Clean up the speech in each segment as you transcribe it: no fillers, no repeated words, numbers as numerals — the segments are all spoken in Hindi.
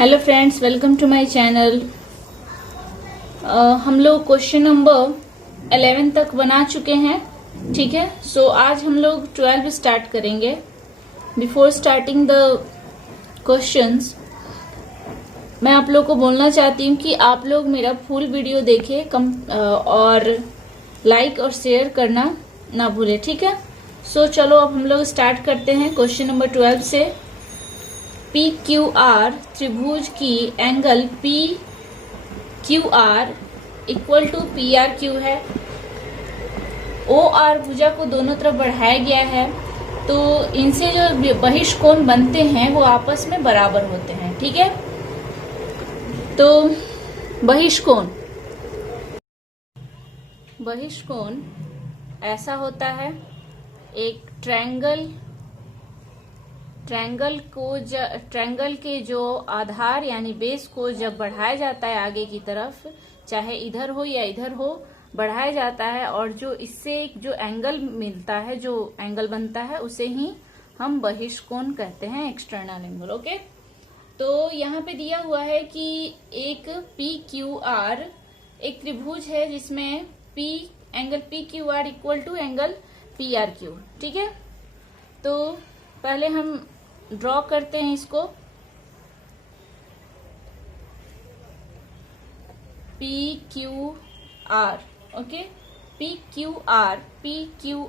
Hello friends, welcome to my channel. हम लोग क्वेश्चन नंबर 11 तक बना चुके हैं। ठीक है, सो आज हम लोग 12 स्टार्ट करेंगे। बिफोर स्टार्टिंग द क्वेश्चंस, मैं आप लोग को बोलना चाहती हूँ कि आप लोग मेरा फुल वीडियो देखें और लाइक और शेयर करना ना भूले। ठीक है, सो चलो अब हम लोग स्टार्ट करते हैं क्वेश्चन नंबर 12 से। पी क्यू आर त्रिभुज की angle P Q R equal to P R Q है। ओ आर भुजा को दोनों तरफ बढ़ाया गया है, तो इनसे जो बहिष्कोण बनते हैं वो आपस में बराबर होते हैं। ठीक है, तो बहिष्कोण ऐसा होता है। एक ट्रायंगल के जो आधार यानी बेस को जब बढ़ाया जाता है आगे की तरफ, चाहे इधर हो या इधर हो, बढ़ाया जाता है और जो इससे एक जो एंगल मिलता है, जो एंगल बनता है, उसे ही हम बहिष्कोण कहते हैं, एक्सटर्नल एंगल। ओके, तो यहाँ पे दिया हुआ है कि एक पी क्यू आर एक त्रिभुज है जिसमें angle P Q R equal to angle P R Q. ठीक है, तो पहले हम ड्रॉ करते हैं इसको। P Q R, okay, P Q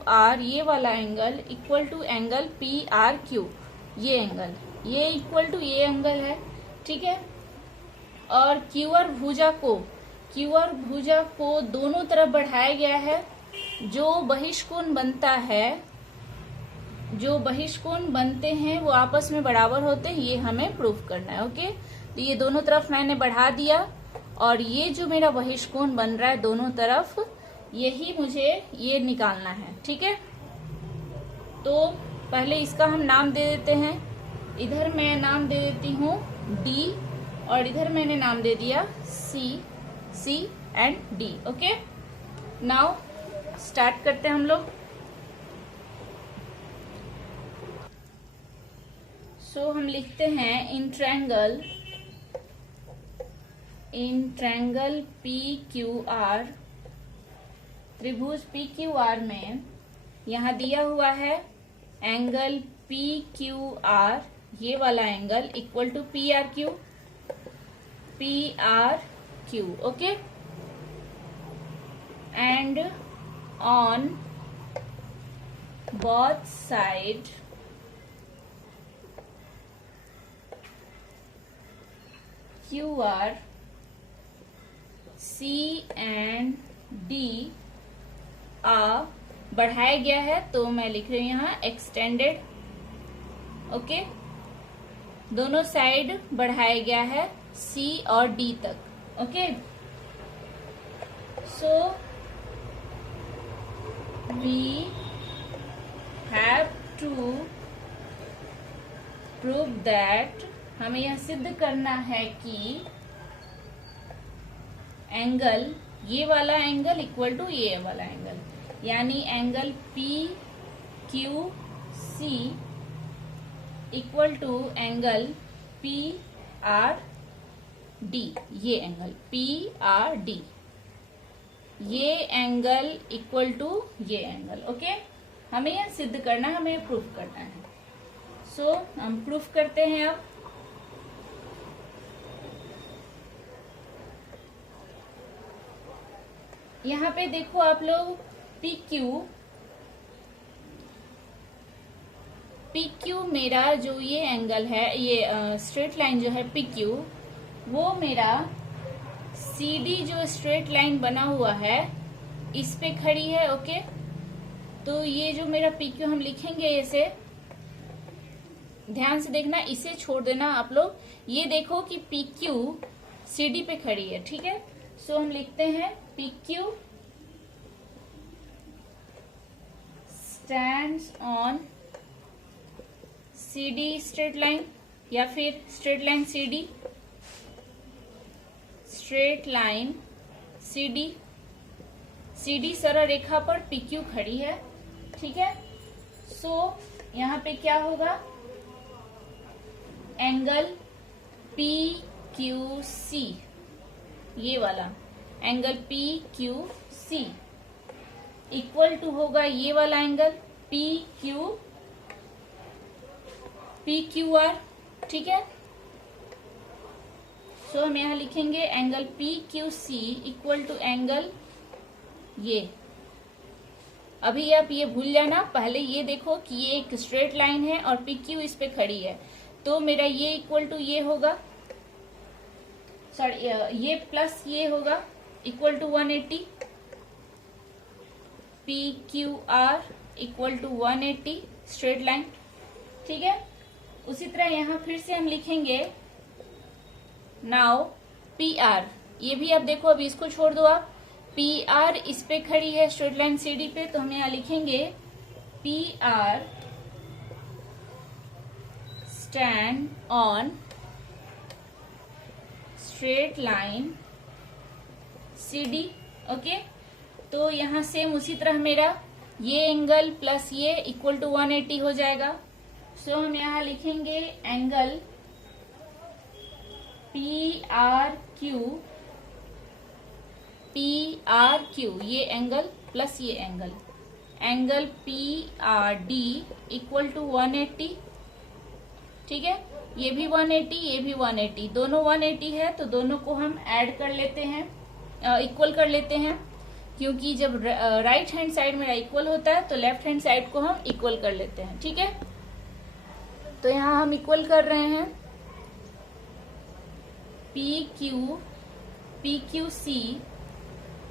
R ये वाला angle equal to angle P R Q. ये एंगल ये इक्वल टू ये एंगल है। ठीक है, और क्यू आर भुजा को दोनों तरफ बढ़ाया गया है। जो बहिष्कोण बनते हैं वो आपस में बराबर होते हैं, ये हमें प्रूफ करना है। ओके, तो ये दोनों तरफ मैंने बढ़ा दिया और ये जो मेरा बहिष्कोण बन रहा है दोनों तरफ, यही मुझे ये निकालना है। ठीक है, तो पहले इसका हम नाम दे देते हैं। इधर मैं नाम दे देती हूँ D और इधर मैंने नाम दे दिया C and D। Okay, now start करते हैं हम लोग। सो हम लिखते हैं in triangle P Q R, त्रिभुज पी क्यू आर में यहाँ दिया हुआ है एंगल पी क्यू आर, ये वाला angle equal to P R Q. Okay, and on both side Q R C and D बढ़ाया गया है, तो मैं लिख रही हूं यहाँ एक्सटेंडेड। ओके, दोनों साइड बढ़ाया गया है C और D तक। Okay, so we have to prove that, हमें यह सिद्ध करना है कि एंगल, ये वाला एंगल इक्वल टू ये वाला एंगल, यानी angle P Q C equal to angle P R D. ये एंगल पी आर डी, ये एंगल इक्वल टू ये एंगल। ओके, हमें यह सिद्ध करना है, हमें प्रूफ करना है। सो हम प्रूफ करते हैं। अब यहाँ पे देखो आप लोग, पी क्यू मेरा जो ये एंगल है, ये स्ट्रेट लाइन जो है पी क्यू, वो मेरा सी डी जो स्ट्रेट लाइन बना हुआ है इस पे खड़ी है। ओके, तो ये जो मेरा पी क्यू हम लिखेंगे, इसे ध्यान से देखना, इसे छोड़ देना आप लोग। ये देखो कि पी क्यू सी डी पे खड़ी है। ठीक है, सो हम लिखते हैं P Q stands on C D straight line, या फिर स्ट्रेट लाइन सी डी सरल रेखा पर पी क्यू खड़ी है। ठीक है, सो यहाँ पे क्या होगा, एंगल PQC, ये वाला एंगल PQC इक्वल टू होगा ये वाला एंगल PQR, ठीक है। सो हम यहां लिखेंगे angle PQC equal to angle ये। अभी आप ये भूल जाना, पहले ये देखो कि ये एक स्ट्रेट लाइन है और PQ इस पे खड़ी है, तो मेरा ये इक्वल टू ये होगा, सॉरी ये प्लस ये होगा equal to 180, PQR equal to 180 straight line, ठीक है। उसी तरह यहां फिर से हम लिखेंगे नाउ PR, ये भी आप देखो, अभी इसको छोड़ दो आप, PR इस पे खड़ी है स्ट्रेट लाइन CD पे, तो हम यहां लिखेंगे PR stand on straight line CD, okay. तो यहां सेम उसी तरह मेरा ये एंगल प्लस ये इक्वल टू 180 हो जाएगा। सो हम यहां लिखेंगे एंगल PRQ, ये एंगल प्लस ये एंगल PRD इक्वल टू 180, ठीक है। ये भी 180, ये भी 180, दोनों 180 है, तो दोनों को हम ऐड कर लेते हैं, इक्वल कर लेते हैं, क्योंकि जब राइट हैंड साइड मेरा इक्वल होता है तो लेफ्ट हैंड साइड को हम इक्वल कर लेते हैं, ठीक है। तो यहां हम इक्वल कर रहे हैं PQC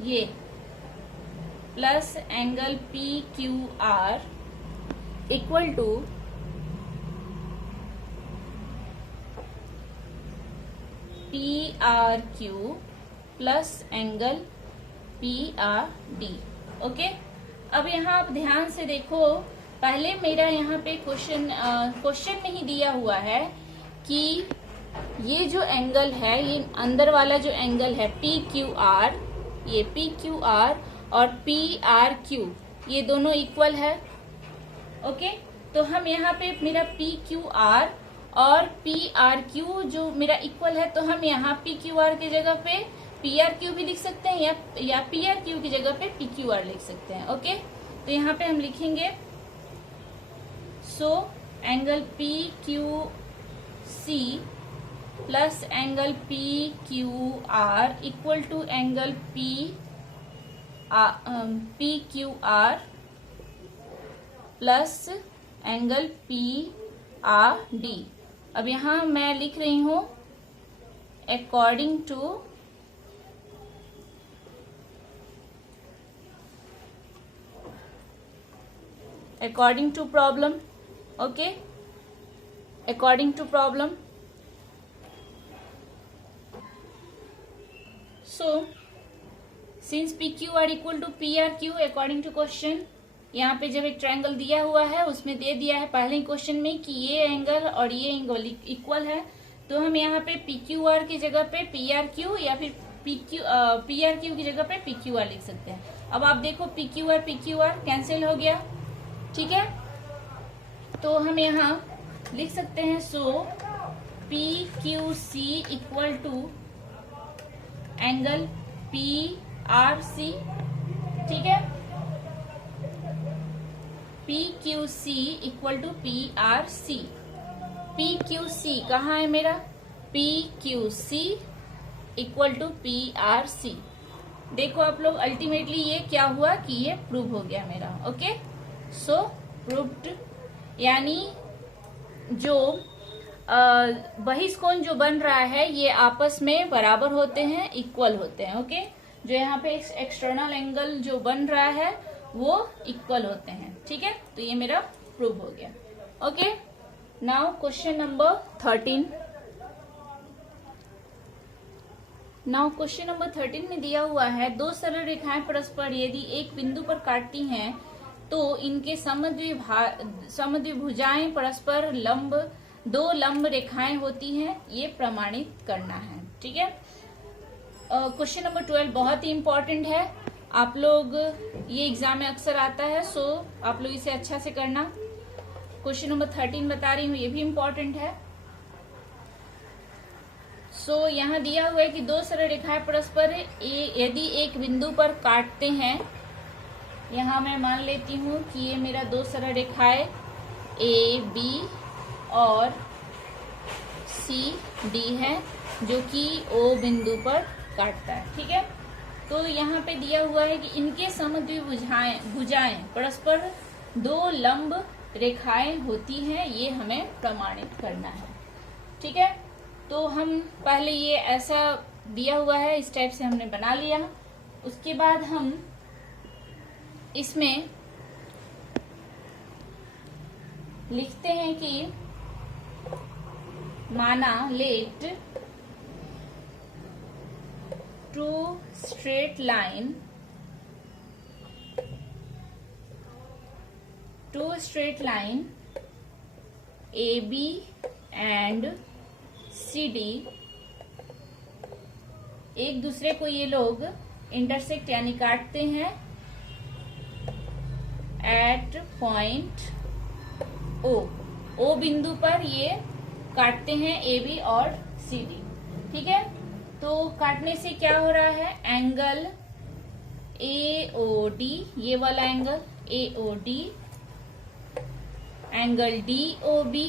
ये plus angle PQR equal to PRQ plus angle PRD, okay. अब यहाँ आप ध्यान से देखो, पहले मेरा यहाँ पे क्वेश्चन में ही दिया हुआ है कि ये जो एंगल है, ये अंदर वाला जो एंगल है PQR, ये PQR और PRQ ये दोनों इक्वल है, ओके। तो हम यहाँ पे मेरा PQR और PRQ जो मेरा इक्वल है, तो हम यहाँ PQR की जगह पे PRQ भी लिख सकते हैं या PRQ की जगह पे PQR लिख सकते हैं, ओके। तो यहाँ पे हम लिखेंगे so angle PQC plus angle PQR equal to angle PQR plus angle PRD। अब यहां मैं लिख रही हूं according to problem, okay, according to problem. So since PQR equal to PRQ according to question, यहाँ पे जब एक ट्रायंगल दिया हुआ है उसमें दे दिया है पहले ही क्वेश्चन में कि ये एंगल और ये एंगल इक्वल है, तो हम यहाँ पे PQR की जगह पे PRQ या फिर PRQ की जगह पे PQR लिख सकते हैं। अब आप देखो PQR कैंसिल हो गया, ठीक है। तो हम यहाँ लिख सकते हैं so PQC equal to angle PRC, ठीक है। PQC equal to PRC, PQC कहाँ है मेरा, PQC इक्वल टू PRC। देखो आप लोग, अल्टीमेटली ये क्या हुआ कि ये प्रूव हो गया मेरा, ओके। सो प्रूव्ड, यानी जो बहिष्कोण जो बन रहा है ये आपस में बराबर होते हैं, इक्वल होते हैं, ओके। जो यहाँ पे एक्सटर्नल एंगल जो बन रहा है वो इक्वल होते हैं, ठीक है। तो ये मेरा प्रूव हो गया, okay. Now question number 13। Now question number 13 में दिया हुआ है दो सरल रेखाएं परस्पर यदि एक बिंदु पर काटती हैं तो इनके समद्विभुजाएं परस्पर लंब, दो लंब रेखाएं होती हैं, ये प्रमाणित करना है, ठीक है। क्वेश्चन नंबर 12 बहुत ही इंपॉर्टेंट है, आप लोग ये एग्जाम में अक्सर आता है, सो आप लोग इसे अच्छा से करना। क्वेश्चन नंबर 13 बता रही हूँ, ये भी इंपॉर्टेंट है। सो यहाँ दिया हुआ है कि दो सरल रेखाएं परस्पर यदि एक बिंदु पर काटते हैं, यहाँ मैं मान लेती हूँ कि ये मेरा दो सरल रेखाएं ए बी और सी डी है, जो कि ओ बिंदु पर काटता है। ठीक है, तो यहाँ पे दिया हुआ है कि इनके समद्विभुजाएं परस्पर दो लंब रेखाएं होती हैं, ये हमें प्रमाणित करना है। ठीक है, तो हम पहले ये ऐसा दिया हुआ है, इस टाइप से हमने बना लिया। उसके बाद हम इसमें लिखते हैं कि माना let two straight line A B and C D एक दूसरे को ये लोग इंटरसेक्ट यानी काटते हैं एट पॉइंट ओ बिंदु पर ये काटते हैं ए बी और सी डी। ठीक है, तो काटने से क्या हो रहा है, एंगल ए ओ डी, ये वाला angle A O D, angle D O B,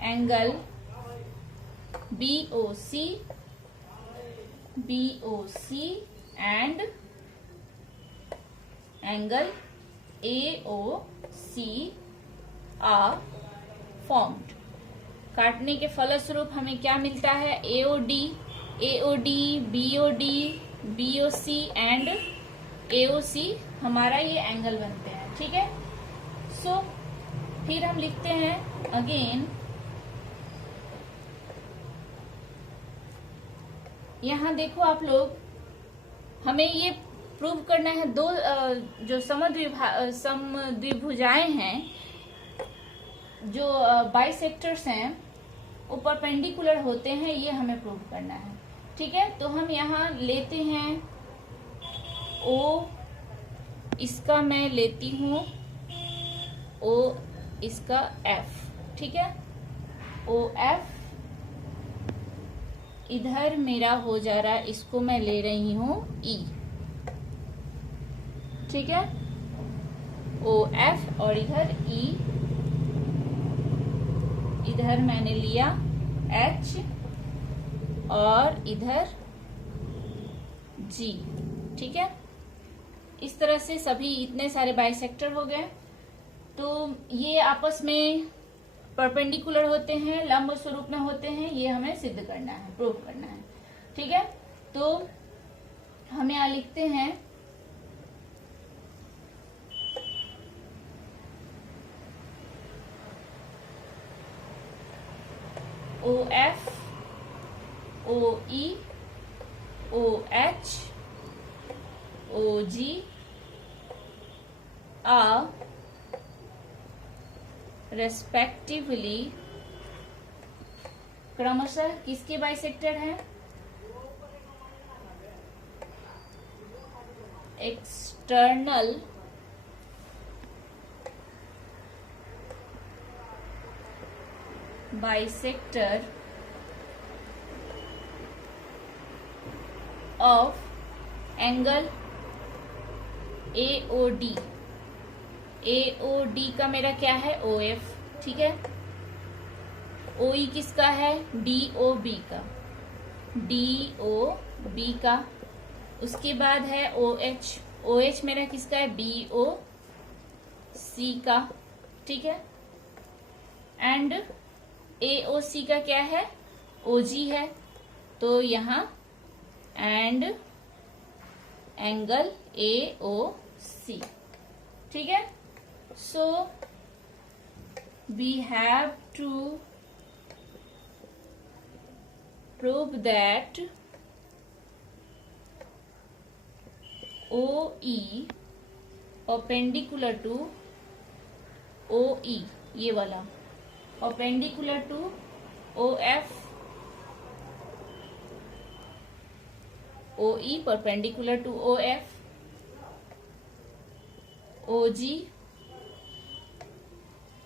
angle B O C and angle A O C are formed. काटने के फलस्वरूप हमें क्या मिलता है, एओडी, बीओसी एंड एओसी हमारा ये एंगल बनते हैं। ठीक है, सो फिर हम लिखते हैं अगेन, यहां देखो आप लोग, हमें ये प्रूव करना है दो जो समद्विभुजाएं हैं, जो बाइसेक्टर्स हैं, वो परपेंडिकुलर होते हैं, ये हमें प्रूव करना है। ठीक है, तो हम यहाँ लेते हैं ओ, इसका मैं लेती हूँ ओ, इसका एफ। ठीक है, ओ एफ इधर मेरा हो जा रहा है, इसको मैं ले रही हूँ ई। ठीक है, ओ एफ और इधर ई, इधर मैंने लिया एच और इधर जी। ठीक है, इस तरह से सभी इतने सारे बाइसेक्टर हो गए। तो ये आपस में परपेंडिकुलर होते हैं, लंब स्वरूप में होते हैं, ये हमें सिद्ध करना है, प्रूव करना है। ठीक है, तो हम यहाँ लिखते हैं O F, O E, O H, O G are respectively क्रमशः किसके बाइसेक्टर हैं, external bisector of angle A O D. A O D का मेरा क्या है, ओ एफ। ठीक है, ओई किसका है, डीओबी का, डीओबी का। उसके बाद है ओ एच, ओ एच मेरा किसका है, बीओ सी का। ठीक है, एंड एओसी का क्या है, ओजी है। तो यहाँ एंड एंगल एओसी। ठीक है, so we have to prove that OE perpendicular to OE, ये वाला perpendicular to OF, OE perpendicular to OF, OG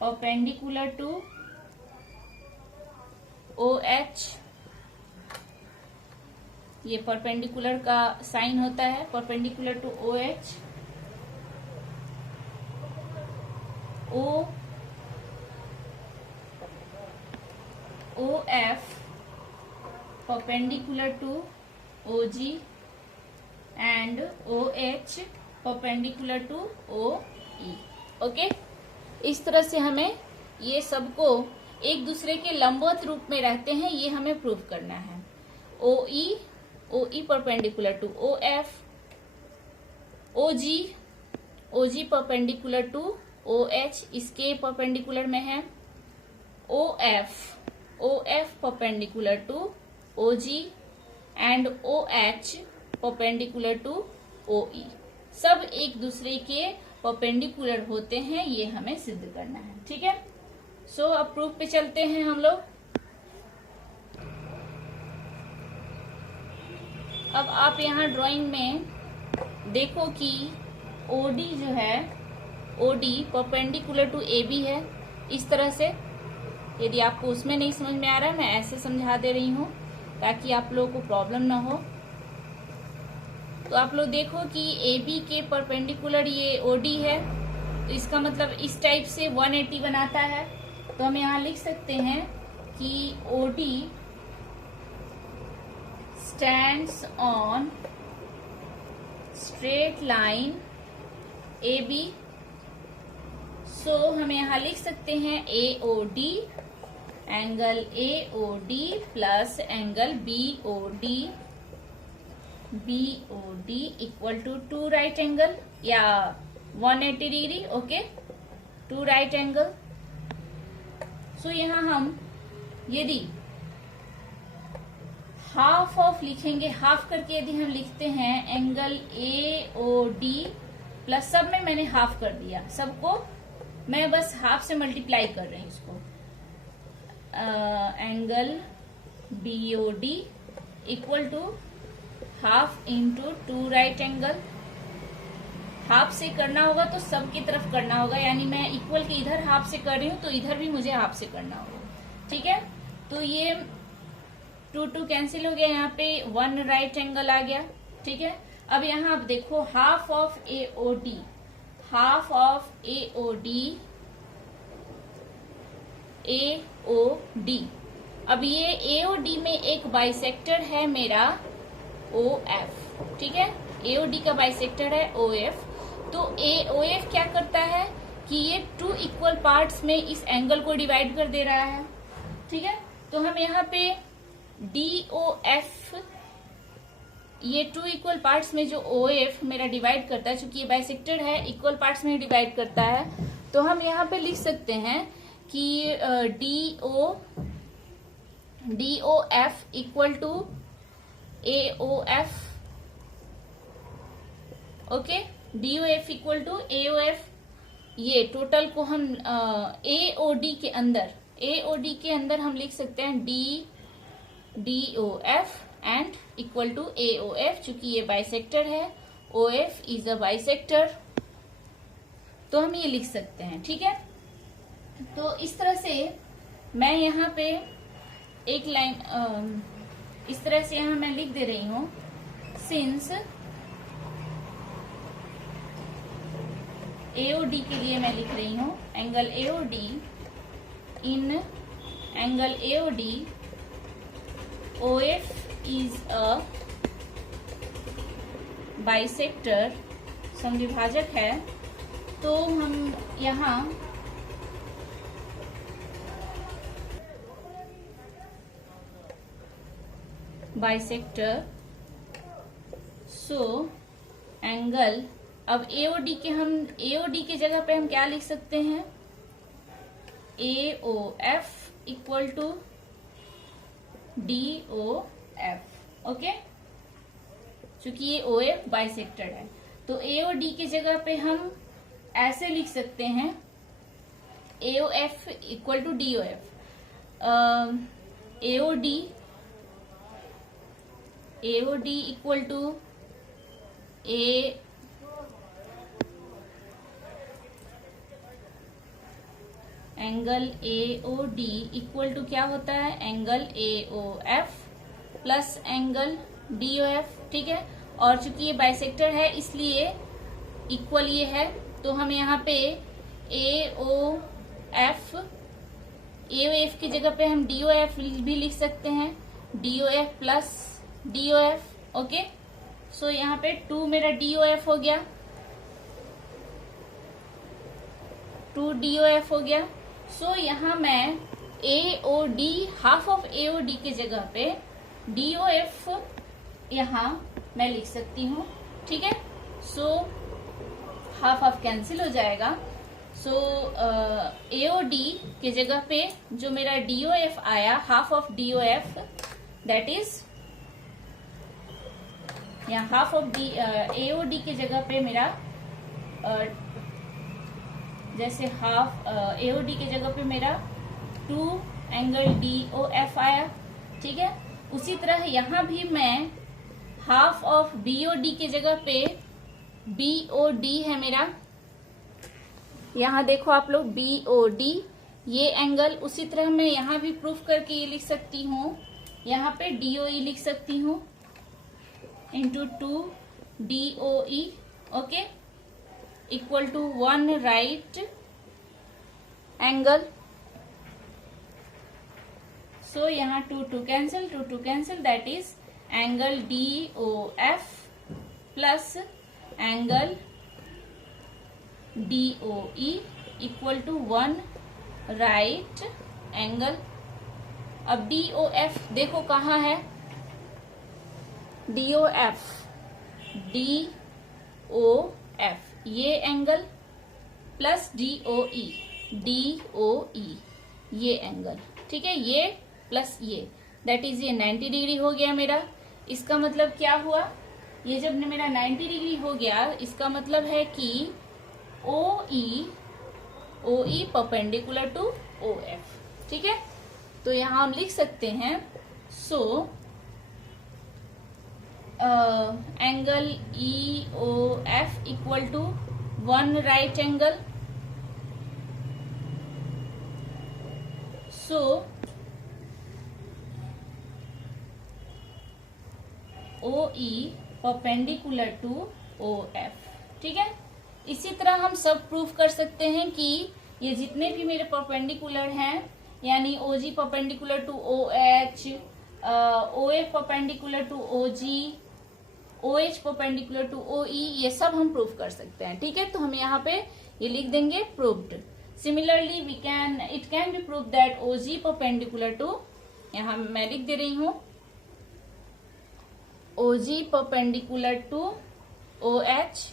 perpendicular to OH, ये परपेंडिकुलर का साइन होता है, perpendicular to OH, OF perpendicular to OG and OH perpendicular to OE. Okay, इस तरह से हमें ये सबको एक दूसरे के लंबवत रूप में रहते हैं, ये हमें प्रूव करना है. OE perpendicular to OF, OG perpendicular to OH, इसके परपेंडिकुलर में है. OF perpendicular to OG and OH perpendicular to OE. सब एक दूसरे के परपेंडिकुलर होते हैं, ये हमें सिद्ध करना है. ठीक है, सो अब प्रूफ पे चलते हैं हम लोग. अब आप यहाँ ड्राइंग में देखो कि OD जो है, OD परपेंडिकुलर टू AB है. इस तरह से, यदि आपको उसमें नहीं समझ में आ रहा है, मैं ऐसे समझा दे रही हूँ ताकि आप लोगों को प्रॉब्लम ना हो. तो आप लोग देखो कि AB के परपेंडिकुलर ये OD है, तो इसका मतलब इस टाइप से 180 बनाता है. तो हम यहाँ लिख सकते हैं कि OD stands on straight line AB. So हम यहाँ लिख सकते हैं AOD, angle AOD plus angle BOD equal to 2 right angle या 180 degree. Okay, 2 right angle. So यहाँ हम यदि हाफ ऑफ लिखेंगे, हाफ करके यदि हम लिखते हैं एंगल AOD प्लस, सब में मैंने हाफ कर दिया, सबको मैं बस हाफ से मल्टीप्लाई कर रही हूँ इसको. Angle BOD equal to half into 2 right angle. Half से करना होगा तो सब की तरफ करना होगा, यानी मैं इक्वल के इधर हाफ से कर रही हूँ तो इधर भी मुझे हाफ से करना होगा. ठीक है, तो ये 2 कैंसिल हो गया, यहाँ पे 1 राइट एंगल आ गया. ठीक है, अब यहाँ आप देखो half of AOD, half of AOD, अब ये AOD में एक बाइसेक्टर है मेरा OF. ठीक है, AOD का बाइसेक्टर है OF. तो OF क्या करता है कि ये 2 इक्वल पार्ट्स में इस एंगल को डिवाइड कर दे रहा है. ठीक है, तो हम यहाँ पे DOF, ये 2 इक्वल पार्ट्स में जो OF मेरा डिवाइड करता है, चूंकि ये बाइसेक्टर है, इक्वल पार्ट्स में डिवाइड करता है, तो हम यहाँ पे लिख सकते हैं कि DOF equal to AOF. Okay, DOF equal to AOF. ये टोटल को हम AOD के अंदर हम लिख सकते हैं DOF and equal to AOF. चूंकि ये बाइसेक्टर है, OF इज अ बाइसेक्टर, तो हम ये लिख सकते हैं. ठीक है, तो इस तरह से मैं यहाँ पे एक लाइन इस तरह से यहाँ मैं लिख दे रही हूँ. सिंस AOD के लिए मैं लिख रही हूँ angle AOD, in angle AOD OF is a bisector, समद्विभाजक है. तो हम यहाँ बाइसेक्टर, सो एंगल, अब AOD के जगह पे हम क्या लिख सकते हैं, AOF equal to DOF. Okay, चूंकि ये OF बाइसेक्टर है, तो AOD की जगह पे हम ऐसे लिख सकते हैं AOF equal to DOF. AOD equal to angle A O D equal to क्या होता है, angle A O F plus angle D O F. ठीक है, और चूंकि ये बाइसेक्टर है इसलिए इक्वल ये है, तो हम यहाँ पे ए ओ एफ की जगह पे हम डी ओ एफ भी लिख सकते हैं, D O F plus D O F. Okay, so यहाँ पे 2 मेरा डी ओ एफ हो गया, 2 डी ओ एफ हो गया। सो यहाँ मैं A O D, half of A O D की जगह पे डी ओ एफ यहाँ मैं लिख सकती हूँ। ठीक है, सो हाफ हाफ कैंसिल हो जाएगा। सो ए ओ डी की जगह पे जो मेरा डी ओ एफ आया, half of D O F, that is यहाँ half of D A O D की जगह पे मेरा जैसे हाफ ए ओ डी की जगह पे मेरा 2 एंगल डी ओ एफ आया। ठीक है, उसी तरह यहाँ भी मैं half of B O D की जगह पे बी ओ डी है मेरा, यहाँ देखो आप लोग बी ओ डी ये एंगल, उसी तरह मैं यहाँ भी प्रूफ करके ये लिख सकती हूँ, यहाँ पे डी ओ ई लिख सकती हूँ into 2 D O E. Okay, equal to 1 right angle. So यहाँ 2 cancel, 2 cancel, that is angle D O F plus angle D O E equal to 1 right angle. अब डी ओ एफ देखो कहाँ है, डी ओ एफ ये angle plus D O E ये एंगल। ठीक है, ये प्लस ये, दैट इज ये 90 डिग्री हो गया मेरा। इसका मतलब क्या हुआ, ये जब मेरा 90 डिग्री हो गया, इसका मतलब है कि O E perpendicular to O F. ठीक है, तो यहां हम लिख सकते हैं, so angle E O F equal to 1 right angle. So O E perpendicular to O F. ठीक है, इसी तरह हम सब प्रूफ कर सकते हैं कि ये जितने भी मेरे परपेंडिकुलर हैं, यानी O G perpendicular to O H, O F perpendicular to O G, O H perpendicular to O E, ये सब हम प्रूफ कर सकते हैं। ठीक है, तो हम यहाँ पे ये लिख देंगे proved. Similarly it can be prove that O G perpendicular to, यहाँ मैं लिख दे रही हूँ O G perpendicular to O H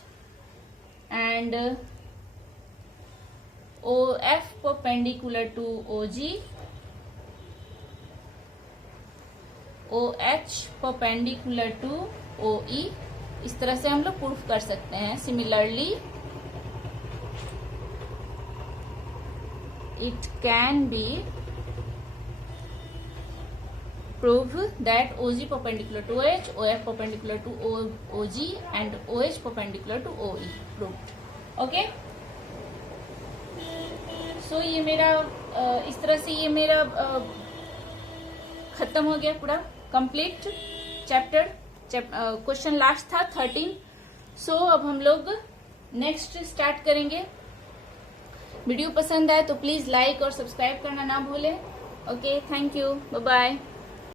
and OF perpendicular to OG, OH perpendicular to OE। इस तरह से हम लोग प्रूफ कर सकते हैं। Similarly it can B prove that OG perpendicular to OH, OF perpendicular to OG and OH perpendicular to OE proved। Okay, so ये मेरा इस तरह से ये मेरा खत्म हो गया पूरा कंप्लीट चैप्टर। क्वेश्चन लास्ट था 13। सो अब हम लोग नेक्स्ट स्टार्ट करेंगे। वीडियो पसंद आए तो प्लीज लाइक और सब्सक्राइब करना ना भूलें। Okay, thank you, bye bye.